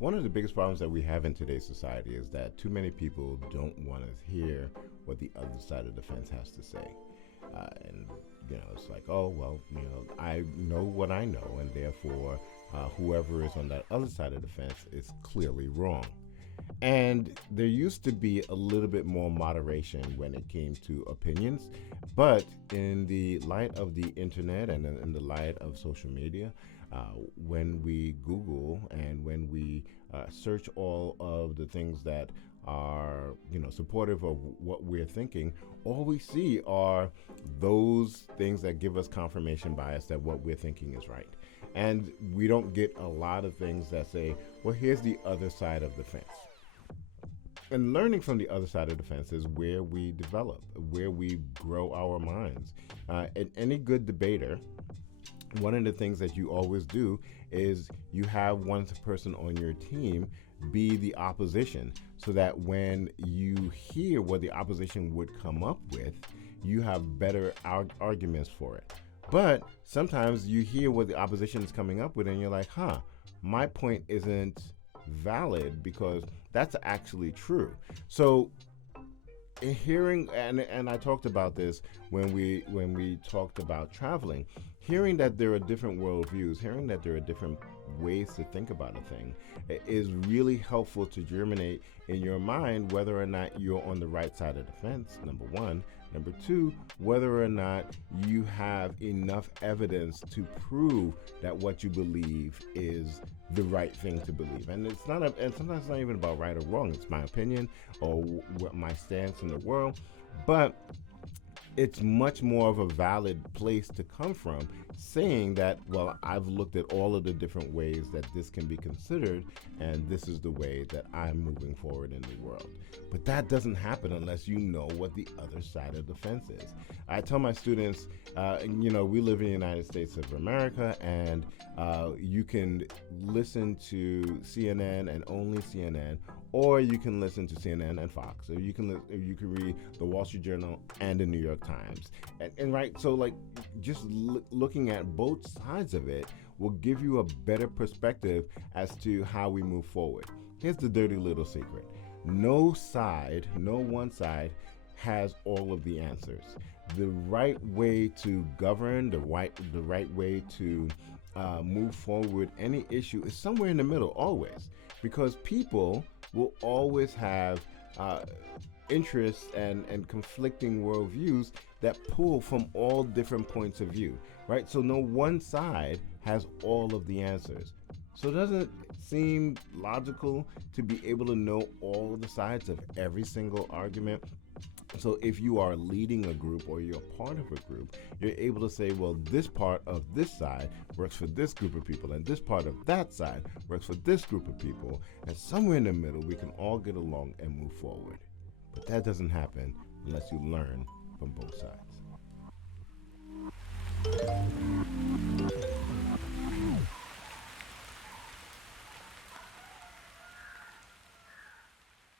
One of the biggest problems that we have in today's society is that too many people don't want to hear what the other side of the fence has to say. And, it's like, oh, well, I know what I know, and therefore whoever is on that other side of the fence is clearly wrong. And there used to be a little bit more moderation when it came to opinions, but in the light of the internet and in the light of social media, when we Google and when we search all of the things that are supportive of what we're thinking, all we see are those things that give us confirmation bias that what we're thinking is right. And we don't get a lot of things that say, well, here's the other side of the fence. And learning from the other side of the fence is where we develop, where we grow our minds. And any good debater, one of the things that you always do is you have one person on your team be the opposition, so that when you hear what the opposition would come up with, you have better arguments for it. But sometimes you hear what the opposition is coming up with and you're like, my point isn't valid because that's actually true. So hearing, and I talked about this when we talked about traveling, hearing that there are different worldviews, hearing that there are different ways to think about a thing is really helpful to germinate in your mind whether or not you're on the right side of the fence, number one. Number two, whether or not you have enough evidence to prove that what you believe is the right thing to believe. And and sometimes it's not even about right or wrong. It's my opinion or what my stance in the world. But it's much more of a valid place to come from, saying that, well, I've looked at all of the different ways that this can be considered, and this is the way that I'm moving forward in the world. But that doesn't happen unless you know what the other side of the fence is. I tell my students, we live in the United States of America, and you can listen to CNN and only CNN, or you can listen to CNN and Fox, or you can read the Wall Street Journal and the New York Times, and right. So like, just looking at both sides of it will give you a better perspective as to how we move forward. Here's the dirty little secret: no one side has all of the answers. The right way to govern, the right way to move forward any issue is somewhere in the middle, always, because people will always have interests and conflicting worldviews that pull from all different points of view, right? So no one side has all of the answers. So doesn't it seem logical to be able to know all of the sides of every single argument? So if you are leading a group or you're part of a group, you're able to say, well, this part of this side works for this group of people, and this part of that side works for this group of people, and somewhere in the middle we can all get along and move forward. But that doesn't happen unless you learn from both sides.